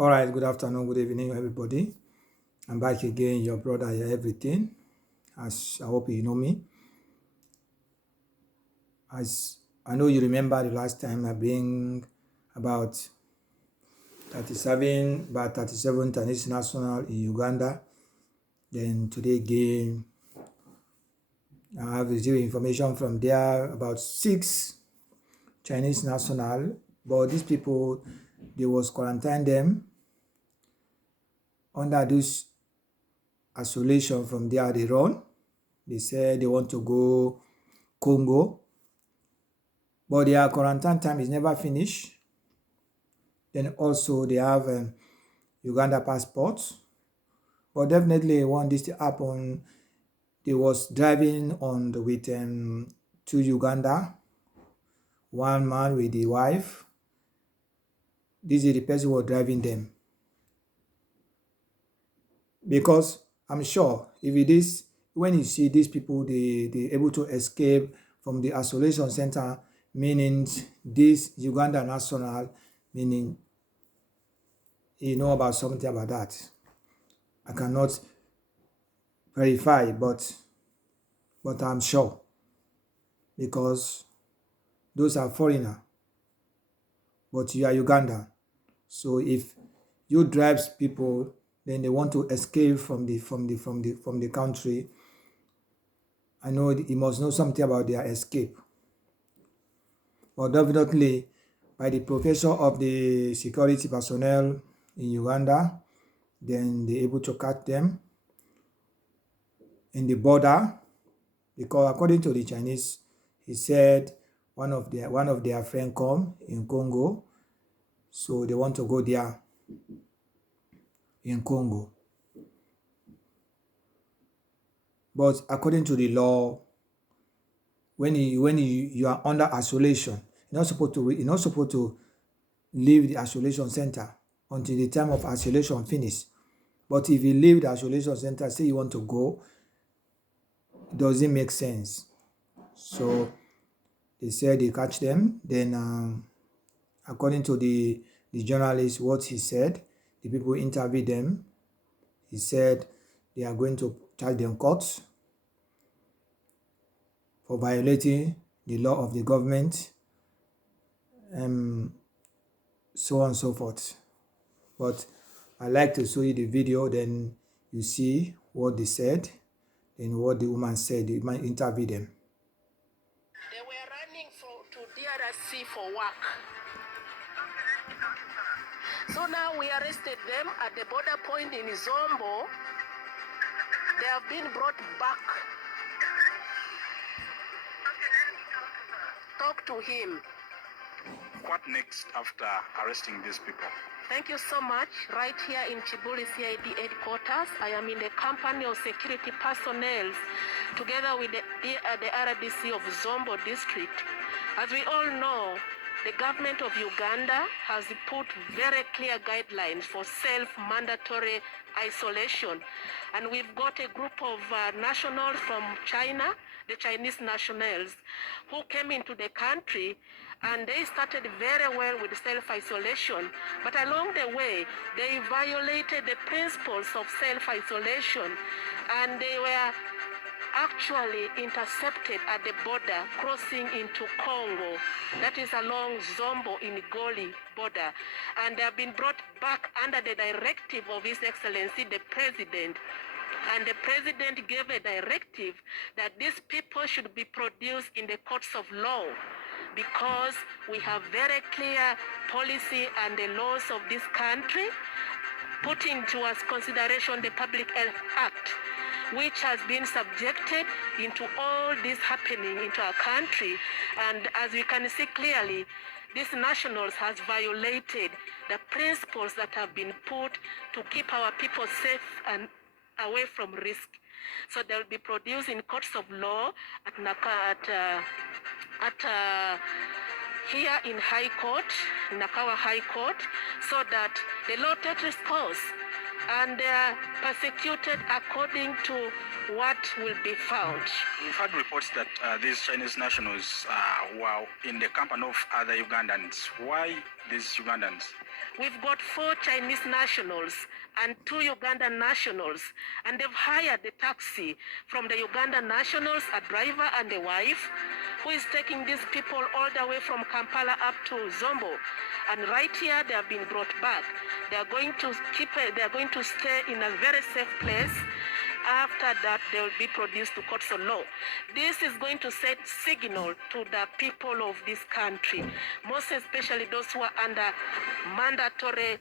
All right, good afternoon, good evening, everybody. I'm back again, your brother, your everything. As I hope you know me. As I know you remember the last time I bring about 37 Chinese national in Uganda. Then today again, I have received information from there about 6 Chinese national, but these people, they was quarantine them under this isolation from there they run. They said they want to go Congo, but their quarantine time is never finished. Then also they have Uganda passports, but definitely when this happen, they was driving on with to Uganda, one man with the wife. This is the person who was driving them, because I'm sure if it is, when you see these people, they able to escape from the isolation center, meaning this Uganda national, meaning you know about something about that. I cannot verify, but I'm sure, because those are foreigner, but you are Ugandan. So if you drives people, then they want to escape from the country. I know you must know something about their escape. But definitely, by the profession of the security personnel in Uganda, then they're able to catch them in the border, because according to the Chinese, he said one of their friend come in Congo, so they want to go there in Congo. But according to the law, when you are under isolation, you're not supposed to leave the isolation center until the time of isolation finish. But if you leave the isolation center, say you want to go, it doesn't make sense. So they said they catch them. Then according to the journalist, what he said, the people interviewed them. He said they are going to charge them court for violating the law of the government, so on and so forth. But I like to show you the video, then you see what they said and what the woman said. The woman interviewed them. They were running to DRC for work. So now we arrested them at the border point in Zombo. They have been brought back. Talk to him. What next after arresting these people? Thank you so much. Right here in Chibuli CID headquarters, I am in the company of security personnel together with the RDC of Zombo district. As we all know, the government of Uganda has put very clear guidelines for self-mandatory isolation. And we've got a group of nationals from China, the Chinese nationals, who came into the country, and they started very well with self-isolation. But along the way, they violated the principles of self-isolation, and they were actually intercepted at the border crossing into Congo, that is along Zombo in Goli border, and they have been brought back under the directive of His Excellency the President. And the President gave a directive that these people should be produced in the courts of law, because we have very clear policy and the laws of this country, putting to us consideration the Public Health Act, which has been subjected into all this happening into our country. And as we can see clearly, these nationals has violated the principles that have been put to keep our people safe and away from risk. So they'll be produced in courts of law here in High Court, Nakawa High Court, so that the law takes its course and they are persecuted according to what will be found. We've had reports that these Chinese nationals were in the company of other Ugandans. Why these Ugandans? We've got 4 Chinese nationals and 2 Ugandan nationals, and they've hired a taxi from the Ugandan nationals, a driver and a wife, who is taking these people all the way from Kampala up to Zombo. And right here, they have been brought back. They are going to stay in a very safe place. After that, they will be produced to courts of law. This is going to set signal to the people of this country, most especially those who are under mandatory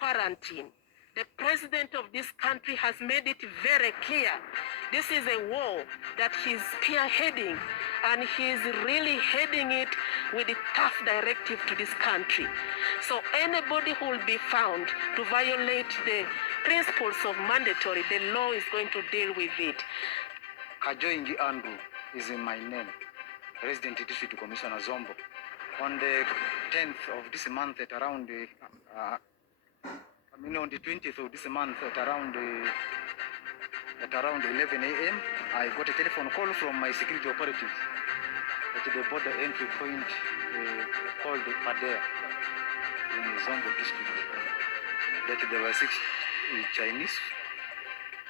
quarantine. The president of this country has made it very clear this is a war that he's spearheading, and he's really heading it with a tough directive to this country. So anybody who will be found to violate the principles of mandatory, the law is going to deal with it. Kajoingi Andrew is in my name, Resident District Commissioner Zombo. On the 10th of this month at around on the 20th of this month at around 11 a.m. I got a telephone call from my security operatives at the border entry point called Padea in Zombo district, that there were 6 Chinese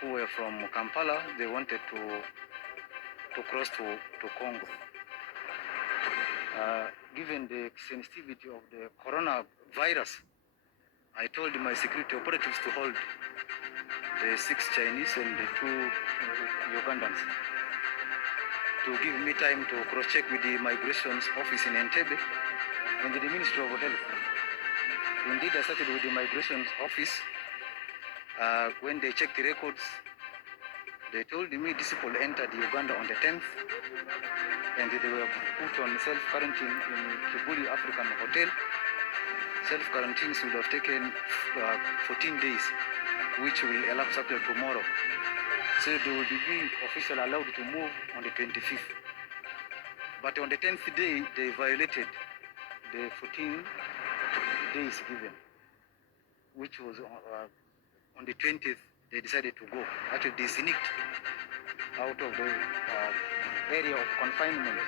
who were from Kampala. They wanted to cross to Congo. Given the sensitivity of the coronavirus, I told my security operatives to hold the 6 Chinese and the 2 Ugandans to give me time to cross-check with the Migrations Office in Entebbe and the Ministry of Health. Indeed, I started with the Migrations Office. When they checked the records, they told me these people entered Uganda on the 10th, and they were put on self-quarantine in Kibuli African Hotel. Self-quarantines would have taken 14 days, which will elapse up till tomorrow. So they will be officially allowed to move on the 25th. But on the 10th day, they violated the 14 days given, which was on the 20th, they decided to go. Actually, they sneaked out of the area of confinement.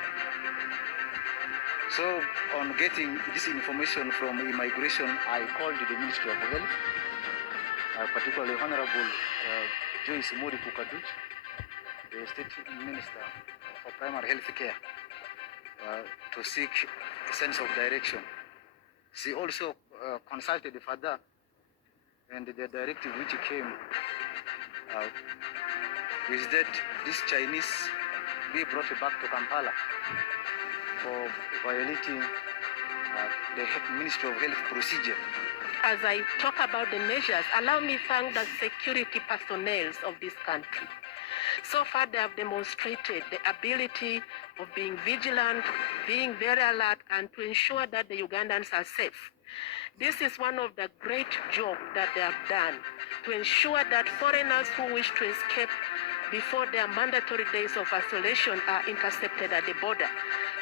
So on getting this information from immigration, I called the Ministry of Health, particularly Honorable Joyce Mori Kukaduch, the State Minister for Primary Health Care, to seek a sense of direction. She also consulted the father, and the directive which came is that these Chinese be brought back to Kampala for violating the Ministry of Health procedure. As I talk about the measures, allow me to thank the security personnel of this country. So far, they have demonstrated the ability of being vigilant, being very alert, and to ensure that the Ugandans are safe. This is one of the great jobs that they have done to ensure that foreigners who wish to escape before their mandatory days of isolation are intercepted at the border.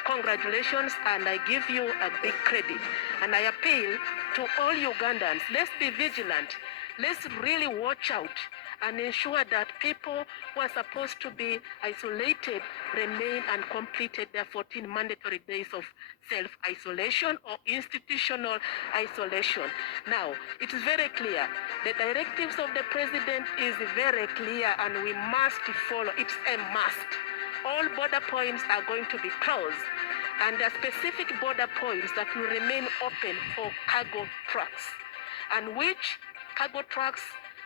Congratulations, and I give you a big credit. And I appeal to all Ugandans, let's be vigilant. Let's really watch out and ensure that people who are supposed to be isolated remain and completed their 14 mandatory days of self-isolation or institutional isolation. Now, it is very clear. The directives of the president is very clear, and we must follow. It's a must. All border points are going to be closed, and there are specific border points that will remain open for cargo trucks, and which cargo trucks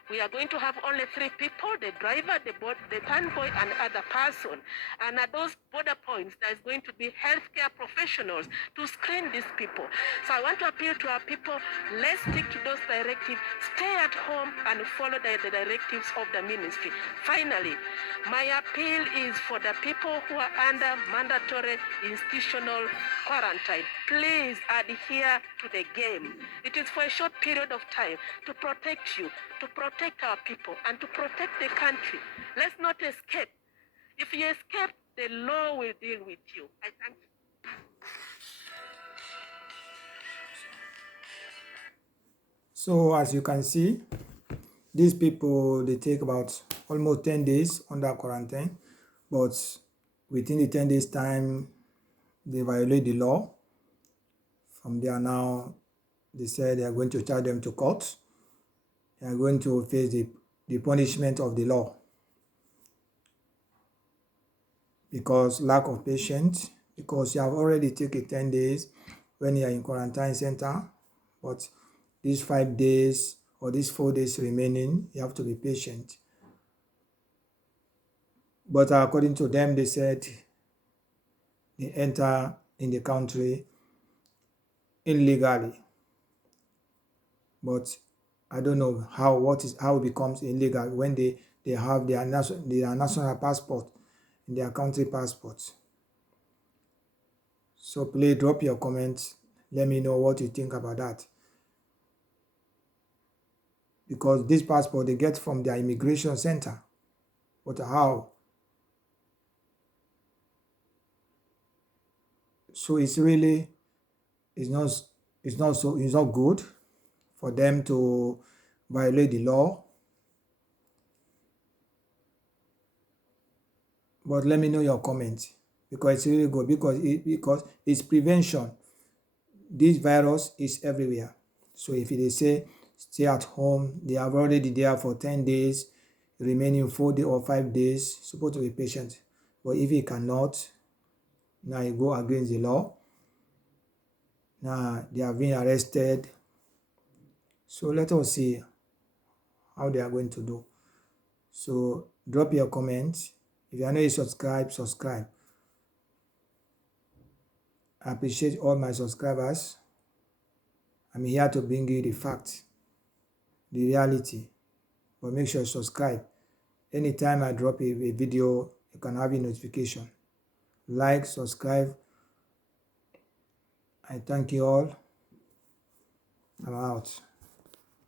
we are going to have only 3 people, the driver, the convoy, and other person. And at those border points, there's going to be healthcare professionals to screen these people. So I want to appeal to our people, let's stick to those directives, stay at home and follow the directives of the ministry. Finally, my appeal is for the people who are under mandatory institutional quarantine. Please adhere to the game. It is for a short period of time to protect you, to protect our people, and to protect the country. Let's not escape. If you escape, the law will deal with you. I thank you. So as you can see, these people, they take about almost 10 days under quarantine, but within the 10 days time, they violate the law. From there now, They said they are going to charge them to court. They are going to face the punishment of the law because lack of patience, because you have already taken 10 days when you are in quarantine center, but these 5 days or these 4 days remaining, you have to be patient. But according to them, they said they enter in the country illegally. But I don't know how it becomes illegal when they have their national passport, their country passports. So please drop your comments. Let me know what you think about that. Because this passport they get from their immigration center. But how? So it's really it's not good for them to violate the law. But let me know your comments because it's really good because it's prevention. This virus is everywhere. So if they say stay at home, they have already there for 10 days, remaining 4 days or 5 days, supposed to be patient. But if you cannot, now you go against the law. Now they are being arrested. So let us see how they are going to do. So drop your comments. If you are not subscribe. I appreciate all my subscribers. I'm here to bring you the facts, the reality. But make sure you subscribe. Anytime I drop a video, you can have a notification. Like, subscribe. I thank you all. I'm out.